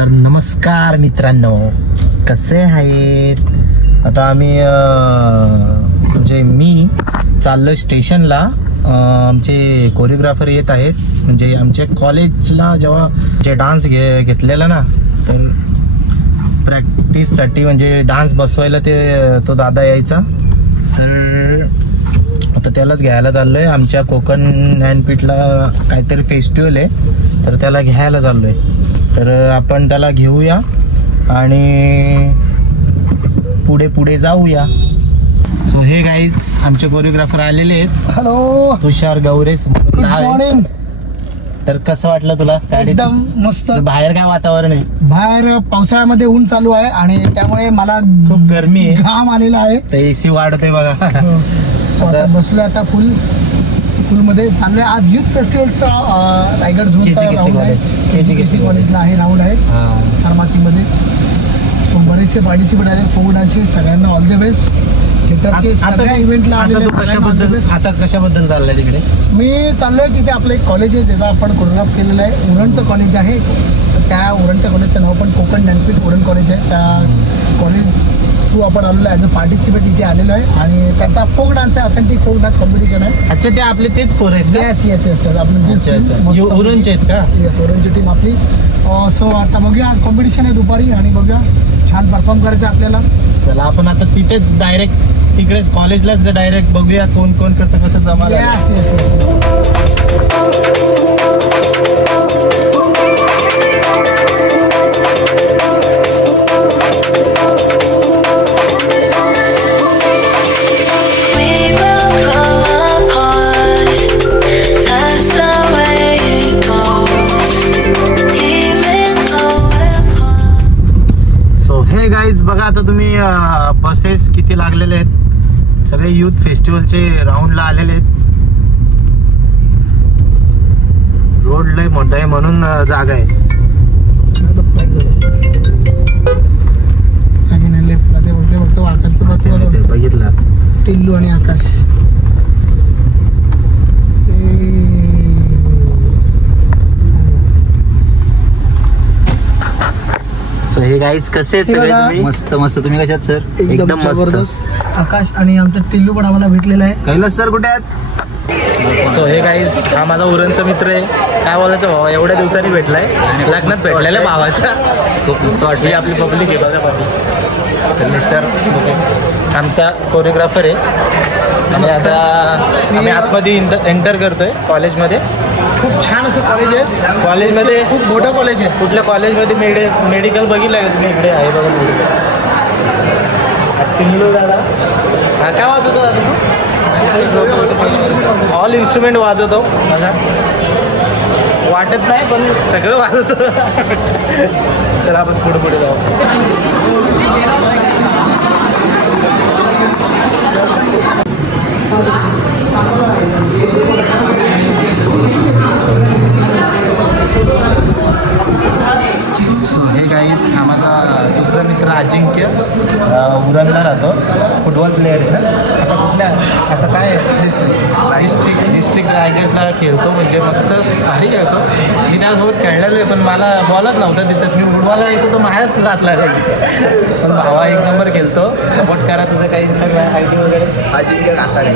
तर नमस्कार मित्रांनो, कसे आहेत? आता आम्ही म्हणजे मी चाललो स्टेशनला. आमचे कोरिओग्राफर येत आहेत. म्हणजे आमच्या कॉलेजला जेव्हा जे डान्स घेतलेला ना, तर प्रॅक्टिससाठी म्हणजे डान्स बसवायला तो दादा यायचा. तर आता त्यालाच घ्यायला चाललोय. आमच्या कोकण ज्ञानपीठला काहीतरी फेस्टिवल आहे, तर त्याला घ्यायला चाललोय. तर आपण त्याला घेऊया आणि पुढे पुढे जाऊया. सो हे गाईज आमचे कोरिओग्राफर आलेले आहेत. Hello, Tushar Gaures. Good morning. तर कसं वाटलं तुला? एकदम मस्त. बाहेर काय वातावरण आहे? बाहेर पावसाळ्यामध्ये ऊन चालू आहे आणि त्यामुळे मला खूप गरमी आहे, घाम आलेला आहे. तर एसी वाढते बघा. सो आता बसलोय, आता फुल मध्ये चाललोय. आज युथ फेस्टिवलचा रायगड झोनचा राऊंड आहे. KGKC कॉलेजला आहे राऊंड आहे फार्मसीमध्ये. सो बरेचसे पार्टिसिपेट आले फोक डान्सचे. सगळ्यांना ऑल द बेस्ट. थिएटरचे सगळ्या इव्हेंटला आलेले. आता कशाबद्दल चाललंय तिकडे? मी चाललोय तिथे आपलं एक कॉलेज आहे, तिथं आपण कोरिओग्राफ केलेलं आहे. उरणचं कॉलेज आहे. त्या उरणच्या कॉलेजचं नाव पण कोकण ज्ञानपीठ उरण कॉलेज आहे. त्या कॉलेज थ्रू आपण आलेलो आहे. ॲज अ पार्टिसिपेट इथे आलेलो आहे आणि त्यांचा फोक डान्स आहे, ऑथेंटिक फोक डान्स कॉम्पिटिशन आहे. अच्छा, ते आपले तेच पोर आहेत? येस येस येस सर, आपली उरणचे आहेत का? येस, उरणची टीम आपली. सो आता बघूया, आज कॉम्पिटिशन आहे दुपारी आणि बघूया, छान परफॉर्म करायचं आपल्याला. चला आपण आता तिथेच डायरेक्ट तिकडेच कॉलेजलाच डायरेक्ट बघूया कोण कोण कसं कसं जमायला. Yes yes yes. बघा आता तुम्ही बसेस किती लागलेले आहेत. सगळे युथ फेस्टिवलचे राऊंडला आलेले आहेत. रोड लय मोठा आहे म्हणून जागा आहे. बघितलं टिल्लू आणि आकाश. सो हे गाईज कसे आहेत सगळे तुम्ही? मस्त मस्त. तुम्ही कशात सर? एकदम जबरदस्त. आकाश आणि आमचा टिल्लू पण आम्हाला भेटलेला आहे. कैलास सर कुठे आहेत? सो हे गाईज हा माझा उरणचा मित्र आहे. काय बोलायचं भावा, एवढ्या दिवसांनी भेटलाय, लग्नात भेटलेला भावाच्या. खूप मस्त वाटली. आपली पब्लिक आहे बघा पाठी. सर आमचा कोरिओग्राफर आहे आणि आता आम्ही आतमध्ये एंटर करतोय कॉलेजमध्ये. खूप छान असं कॉलेज आहे. कॉलेजमध्ये खूप मोठं कॉलेज आहे. कुठल्या कॉलेजमध्ये मेडिकल बघितलं आहे का तुम्ही? इकडे आहे बघा मेडिकल. टिल्लू दादा हा काय वाजवतो दादा? ऑल इन्स्ट्रुमेंट वाजवतो बघा. वाटत नाही पण सगळं वाजवतो. तर आपण पुढे पुढे जाऊ. सो हे गाईज हा माझा दुसरा मित्र अजिंक्य, उरणला राहतो. फुटबॉल प्लेअर आहे ना. आता काय डिस्ट्रिक्ट रायगडला खेळतो. म्हणजे मस्त भारी खेळतो. मी त्यासोबत खेळलेलो आहे पण मला बॉलच नव्हता दिसत. मी फुटबॉलला येतो तो माझ्यात घातला काही. पण भावा एक नंबर खेळतो. सपोर्ट करा. तुझं काही इंस्टाग्राम आय डी वगैरे? अजिंक्य कासारे.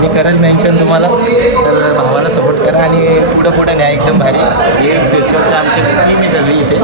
मी करेल मेन्शन तुम्हाला. तर भावाला सपोर्ट करा आणि पुढं पुढे न्या. एकदम भारी. हे फेस्टिवलच्या आमची टीम आहे सगळी इथे.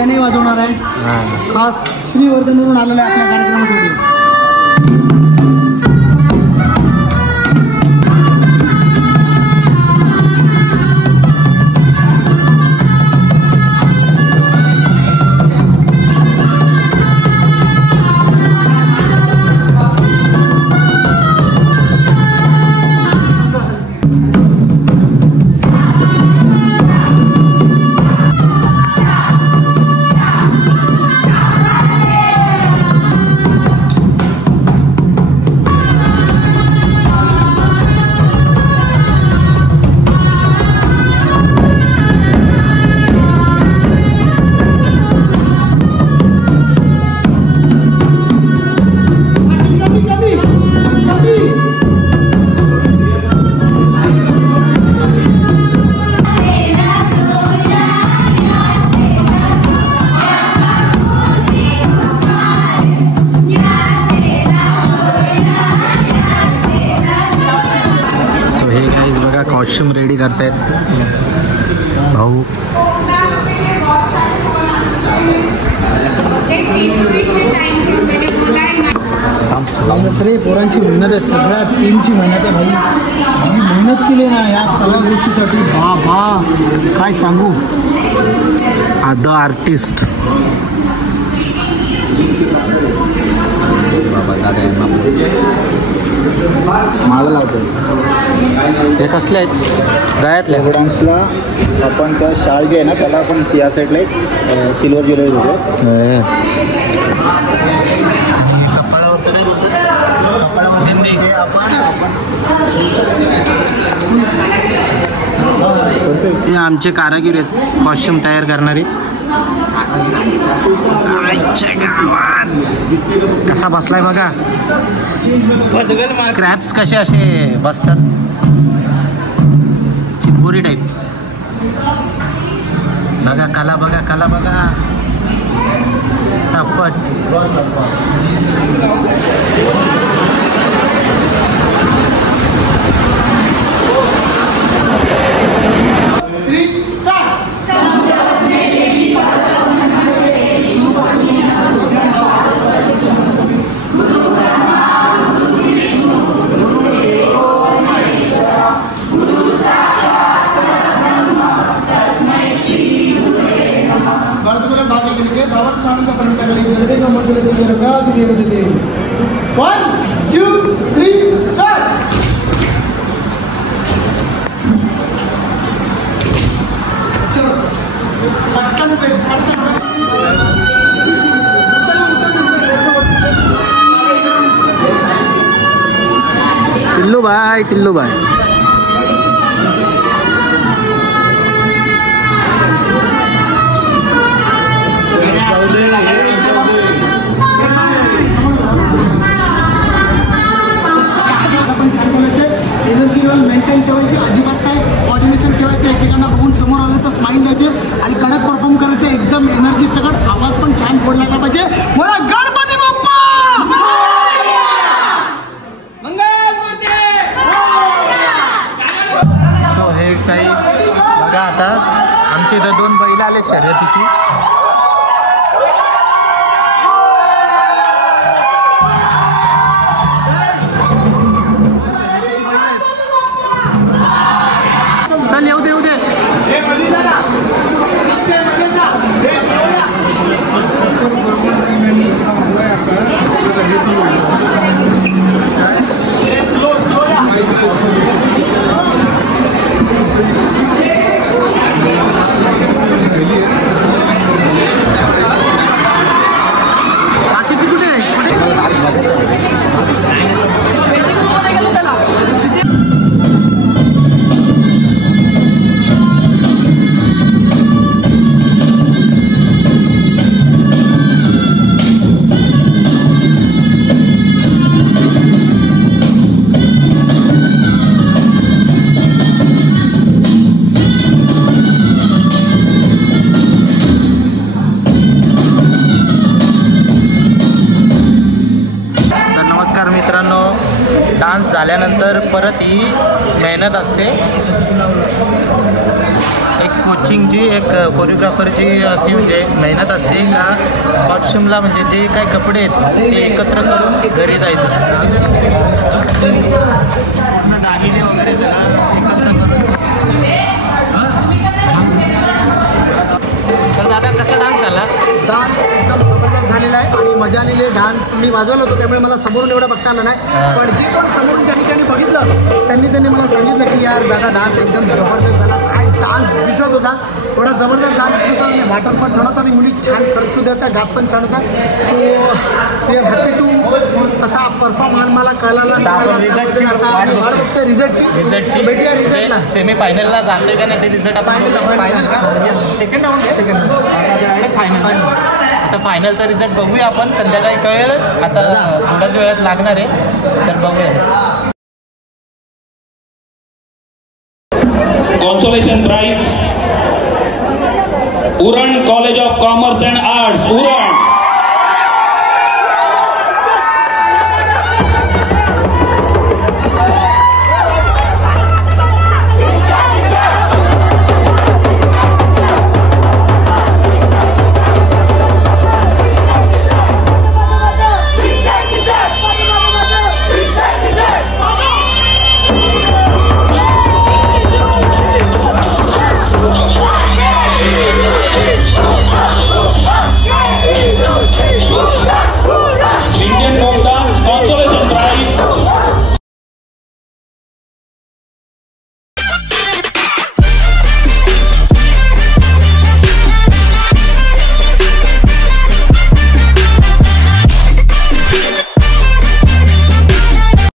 शेणे वाजवणार आहे खास श्रीवर्धनवरून आलेला आहे आपल्या कार्यक्रमासाठी. कॉस्ट्यूम रेडी करतायत भाऊ. तरी पोरांची मेहनत आहे, सगळ्या टीमची मेहनत आहे भाई. जी मेहनत केली ना या सगळ्या गोष्टीसाठी बा काय सांगू. द आर्टिस्ट माळा लावतो. ते कसले आहेत गळ्यातले? डान्सला आपण त्या शाळ जे आहे ना त्याला आपण त्या साईडला एक सिल्वर ज्वेलरी देतो. कपाळावरचं काय बोलतो? कपाळावर आपण हे आमचे कारागीर आहेत कॉस्ट्युम तयार करणारे. कसा बसलाय बघा. स्क्रॅप्स कसे असे बसतात चिंबोरी टाईप. बघा कला बघा कला बघा टफट. टिल्लू भाई एनर्जी लेवल मेंटेन ठेवायची अजिबात नाही. कॉर्डिनेशन ठेवायचं, एकमेकांना बघून समोर आलं तर स्माइल द्यायचे आणि कडक परफॉर्म करायचं. एकदम एनर्जी सगळं आवाज पण छान बोलला पाहिजे. बोला गणपती बाप्पा सो हे काही बघा. आता आमच्या इथं 2 बैल आले शर्यतीची. चल येऊ दे बाकीची कुठे डान्स झाल्यानंतर परत ही मेहनत असते. एक मॅचिंगची एक कोरिओग्राफरची अशी म्हणजे मेहनत असते का कॉस्ट्युमला म्हणजे जे काही कपडे आहेत ते एकत्र करून घरी जायचं, दागिने वगैरे सगळं एकत्र करून. तर दादा कसा डान्स झाला? डान्स एकदम जबरदस्त झालेला आहे आणि मजा आलेली आहे. डान्स मी वाजवला होतो त्यामुळे मला समोरून एवढं बघता आलं नाही, पण जे कोण समोरून ज्यांनी बघितलं त्यांनी मला सांगितलं की यार दादा डान्स एकदम जबरदस्त झाला. काय डान्स दिसत होता, एवढा जबरदस्त डान्स दिसत होता. वाटर पण छान होता आणि मुली छान करत सुद्धा होत्या, गात पण छान होता. So we are happy to असा परफॉर्म मला कळाला. रिझल्टची भेटूया रिझल्टला. सेमी फायनलला जातोय का नाही ते रिझल्ट आपण फायनल का सेकंड फायनल. आता फायनलचा रिझल्ट बघूया आपण, संध्याकाळी कळेलच. आता थोड्याच वेळात लागणार आहे, तर बघूया. Consolation prize, Uran College of Commerce and Arts, Uran.